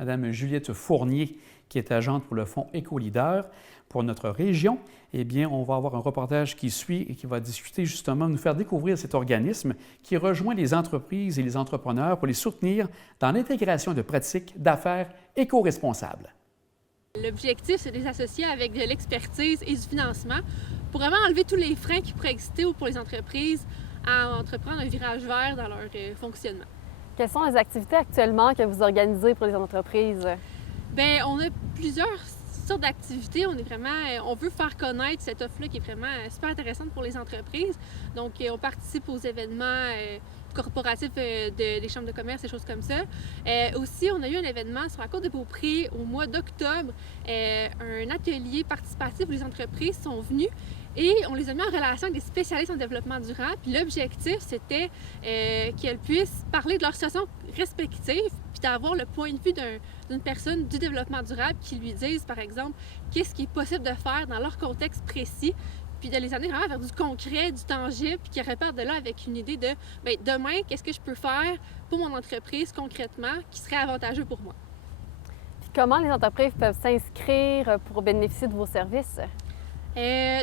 Mme Juliette Fournier, qui est agente pour le Fonds Éco-Leader pour notre région. Eh bien, on va avoir un reportage qui suit et qui va discuter justement, nous faire découvrir cet organisme qui rejoint les entreprises et les entrepreneurs pour les soutenir dans l'intégration de pratiques d'affaires éco-responsables. L'objectif, c'est de les associer avec de l'expertise et du financement pour vraiment enlever tous les freins qui pourraient exister pour les entreprises à entreprendre un virage vert dans leur fonctionnement. Quelles sont les activités actuellement que vous organisez pour les entreprises? Bien, on a plusieurs sortes d'activités. On veut faire connaître cette offre-là qui est vraiment super intéressante pour les entreprises. Donc, on participe aux événements corporatifs des chambres de commerce, des choses comme ça. Aussi, on a eu un événement sur la Côte de Beaupré au mois d'octobre, un atelier participatif où les entreprises sont venues et on les a mis en relation avec des spécialistes en développement durable. Puis l'objectif, c'était qu'elles puissent parler de leur situation respective puis d'avoir le point de vue d'une personne du développement durable qui lui dise, par exemple, qu'est-ce qui est possible de faire dans leur contexte précis, puis de les amener vraiment vers du concret, du tangible, puis qui repartent de là avec une idée de bien, demain, qu'est-ce que je peux faire pour mon entreprise concrètement qui serait avantageux pour moi. Puis comment les entreprises peuvent s'inscrire pour bénéficier de vos services?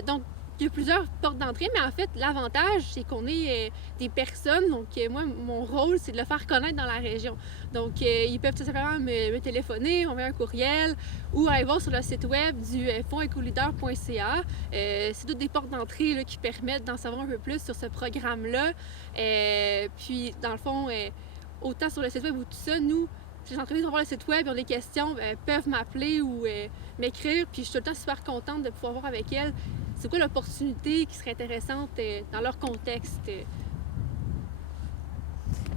Donc, il y a plusieurs portes d'entrée, mais en fait, l'avantage, c'est qu'on est des personnes. Donc, moi, mon rôle, c'est de le faire connaître dans la région. Donc, ils peuvent tout simplement me téléphoner, m'envoyer un courriel ou aller voir sur le site web du fondsécoleader.ca. C'est toutes des portes d'entrée là, qui permettent d'en savoir un peu plus sur ce programme-là. Puis, dans le fond, autant sur le site web ou tout ça, nous, si les entreprises vont voir le site web et ont des questions, peuvent m'appeler ou m'écrire. Puis, je suis tout le temps super contente de pouvoir voir avec elles c'est quoi l'opportunité qui serait intéressante dans leur contexte.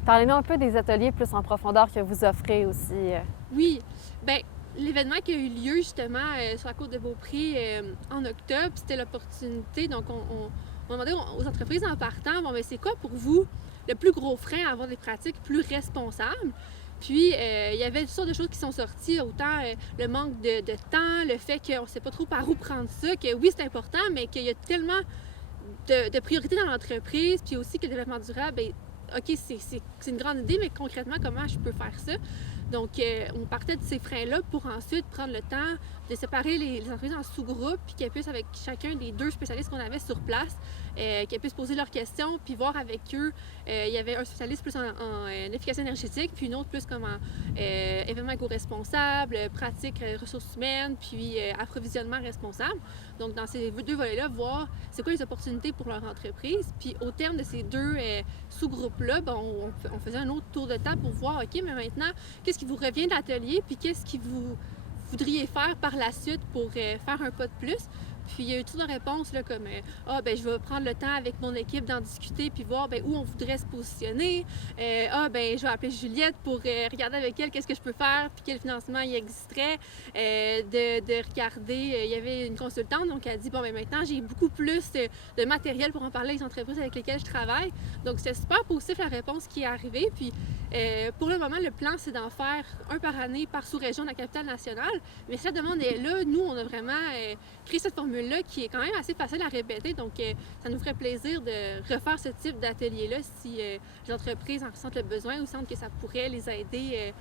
Parlez-nous un peu des ateliers plus en profondeur que vous offrez aussi. Oui, bien, l'événement qui a eu lieu justement sur la Côte de Beaupré en octobre, c'était l'opportunité. Donc, on demandait aux entreprises en partant, bon, mais c'est quoi pour vous le plus gros frein à avoir des pratiques plus responsables? Puis, il y avait toutes sortes de choses qui sont sorties, autant le manque de temps, le fait qu'on ne sait pas trop par où prendre ça, que oui, c'est important, mais qu'il y a tellement de priorités dans l'entreprise, puis aussi que le développement durable, bien, OK, c'est une grande idée, mais concrètement, comment je peux faire ça? Donc, on partait de ces freins-là pour ensuite prendre le temps de séparer les entreprises en sous-groupes, puis qu'elles puissent, avec chacun des deux spécialistes qu'on avait sur place, qu'elles puissent poser leurs questions, puis voir avec eux. Il y avait un spécialiste plus en efficacité énergétique, puis une autre plus comme en événements éco-responsables, pratiques ressources humaines, puis approvisionnement responsable. Donc, dans ces deux volets-là, voir c'est quoi les opportunités pour leur entreprise. Puis, au terme de ces deux sous-groupes-là, ben, on faisait un autre tour de table pour voir, OK, mais maintenant, qu'est-ce qui vous revient de l'atelier, puis qu'est-ce que vous voudriez faire par la suite pour faire un pas de plus. Puis il y a eu toutes de réponses là, comme ben je vais prendre le temps avec mon équipe d'en discuter puis voir ben, où on voudrait se positionner. Ben je vais appeler Juliette pour regarder avec elle qu'est-ce que je peux faire puis quel financement il existerait. De regarder, il y avait une consultante donc elle a dit bon ben maintenant j'ai beaucoup plus de matériel pour en parler avec les entreprises avec lesquelles je travaille. Donc c'était super positif la réponse qui est arrivée. Puis pour le moment le plan c'est d'en faire un par année par sous-région de la capitale nationale. Mais si la demande est là, nous on a vraiment créé cette formule là qui est quand même assez facile à répéter. Donc, ça nous ferait plaisir de refaire ce type d'atelier-là si les entreprises en ressentent le besoin ou sentent que ça pourrait les aider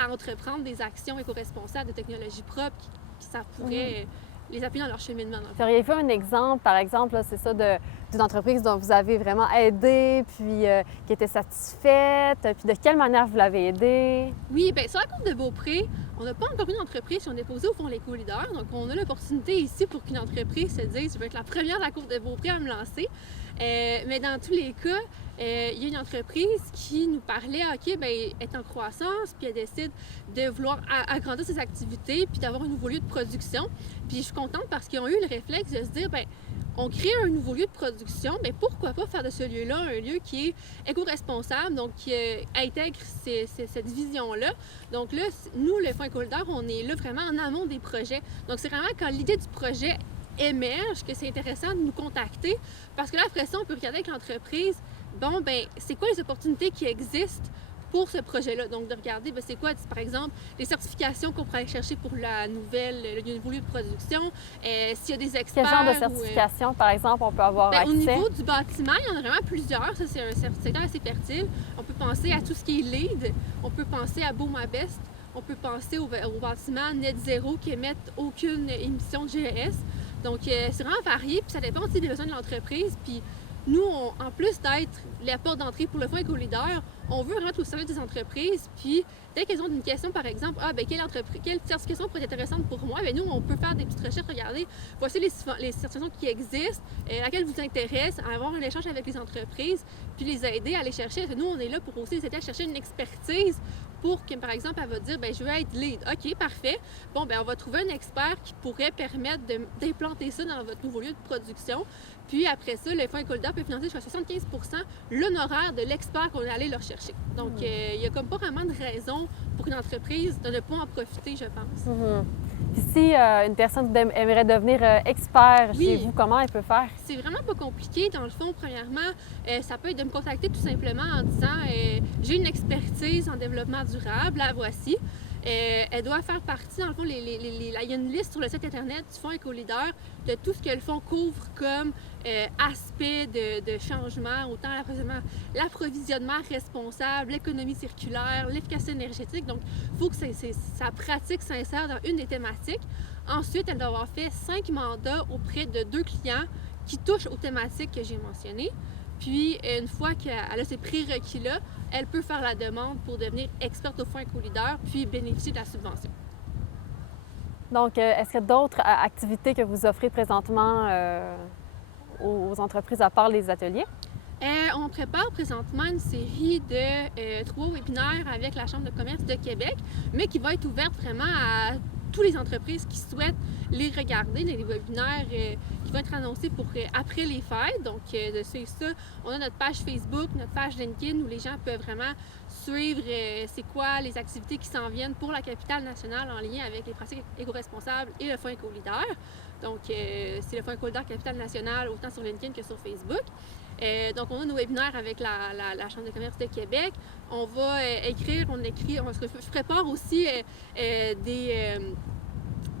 à entreprendre des actions éco-responsables, de technologies propres, qui ça pourrait les appuyer dans leur cheminement. Auriez-vous un exemple, par exemple, c'est ça, d'une entreprise dont vous avez vraiment aidé, puis qui était satisfaite, puis de quelle manière vous l'avez aidée? Oui, bien, sur la Côte de Beaupré, on n'a pas encore une entreprise qui ont déposé au Fonds Éco-Leader. Donc, on a l'opportunité ici pour qu'une entreprise se dise « Je vais être la première de la Côte de Beaupré à me lancer ». Mais dans tous les cas, il y a une entreprise qui nous parlait, OK, bien, elle est en croissance, puis elle décide de vouloir agrandir ses activités, puis d'avoir un nouveau lieu de production. Puis je suis contente parce qu'ils ont eu le réflexe de se dire, bien, on crée un nouveau lieu de production, mais pourquoi pas faire de ce lieu-là un lieu qui est éco-responsable, donc qui intègre cette vision-là. Donc là, nous, le Fonds Éco-Leader, on est là vraiment en amont des projets. Donc c'est vraiment quand l'idée du projet émerge que c'est intéressant de nous contacter, parce que là, après ça, on peut regarder avec l'entreprise, bon, ben c'est quoi les opportunités qui existent pour ce projet-là. Donc, de regarder, bien, c'est quoi, par exemple, les certifications qu'on pourrait aller chercher pour le nouveau lieu de production, s'il y a des experts... Quel genre de certification, par exemple, on peut avoir accès? Au niveau du bâtiment, il y en a vraiment plusieurs. Ça, c'est un secteur assez fertile. On peut penser à tout ce qui est LEED. On peut penser à BOMA Best. on peut penser aux bâtiments net zéro qui émettent aucune émission de GES. Donc, c'est vraiment varié, puis ça dépend aussi des besoins de l'entreprise. Puis nous, en plus d'être la porte d'entrée pour le fonds éco-leader, on veut vraiment être au service des entreprises. Puis, dès qu'elles ont une question, par exemple, quelle certification pourrait être intéressante pour moi? Bien, nous, on peut faire des petites recherches, regarder, voici les certifications qui existent, laquelle vous intéresse, avoir un échange avec les entreprises, puis les aider à aller chercher. Nous, on est là pour aussi les aider à chercher une expertise pour que, par exemple, elle va dire, bien, je veux être lead. OK, parfait. Bon, bien, on va trouver un expert qui pourrait permettre d'implanter ça dans votre nouveau lieu de production. Puis après ça, le fonds éco-leader peut financer jusqu'à 75 % l'honoraire de l'expert qu'on est allé leur chercher. Donc, il n'y a comme pas vraiment de raison pour une entreprise de ne pas en profiter, je pense. Puis si une personne aimerait devenir expert chez vous, comment elle peut faire? C'est vraiment pas compliqué. Dans le fond, premièrement, ça peut être de me contacter tout simplement en disant j'ai une expertise en développement durable, la voici. Elle doit faire partie, dans le fond, il y a une liste sur le site Internet du fonds éco-leader de tout ce que le fonds couvre comme aspect de changement, autant l'approvisionnement responsable, l'économie circulaire, l'efficacité énergétique. Donc, il faut que sa pratique s'insère dans une des thématiques. Ensuite, elle doit avoir fait 5 mandats auprès de 2 clients qui touchent aux thématiques que j'ai mentionnées. Puis, une fois qu'elle a ces prérequis-là, elle peut faire la demande pour devenir experte au fonds éco-leader puis bénéficier de la subvention. Donc, est-ce qu'il y a d'autres activités que vous offrez présentement aux entreprises à part les ateliers? On prépare présentement une série de 3 webinaires avec la Chambre de commerce de Québec, mais qui va être ouverte vraiment à toutes les entreprises qui souhaitent les regarder. Des webinaires qui vont être annoncés pour après les fêtes. Donc, de suivre ça, on a notre page Facebook, notre page LinkedIn où les gens peuvent vraiment suivre c'est quoi les activités qui s'en viennent pour la capitale nationale en lien avec les pratiques éco-responsables et le fonds éco-leader. Donc, c'est le fonds éco-leader capitale nationale autant sur LinkedIn que sur Facebook. Donc, on a nos webinaires avec la Chambre de commerce de Québec. On va je prépare aussi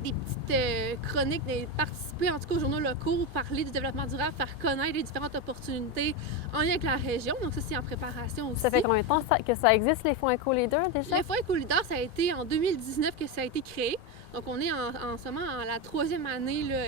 des petites chroniques, participer en tout cas aux journaux locaux, parler du développement durable, faire connaître les différentes opportunités en lien avec la région. Donc ça, c'est en préparation aussi. Ça fait combien de temps que ça existe, les fonds éco-leader déjà? Les fonds éco-leader, ça a été en 2019 que ça a été créé. Donc on est en ce moment en la 3e année, là,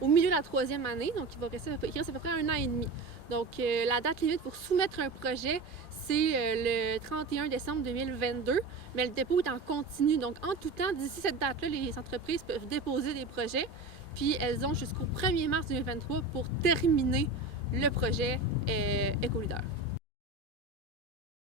au milieu de la 3e année. Donc il reste à peu près 1 an et demi. Donc la date limite pour soumettre un projet, c'est le 31 décembre 2022, mais le dépôt est en continu. Donc, en tout temps, d'ici cette date-là, les entreprises peuvent déposer des projets, puis elles ont jusqu'au 1er mars 2023 pour terminer le projet éco-leader.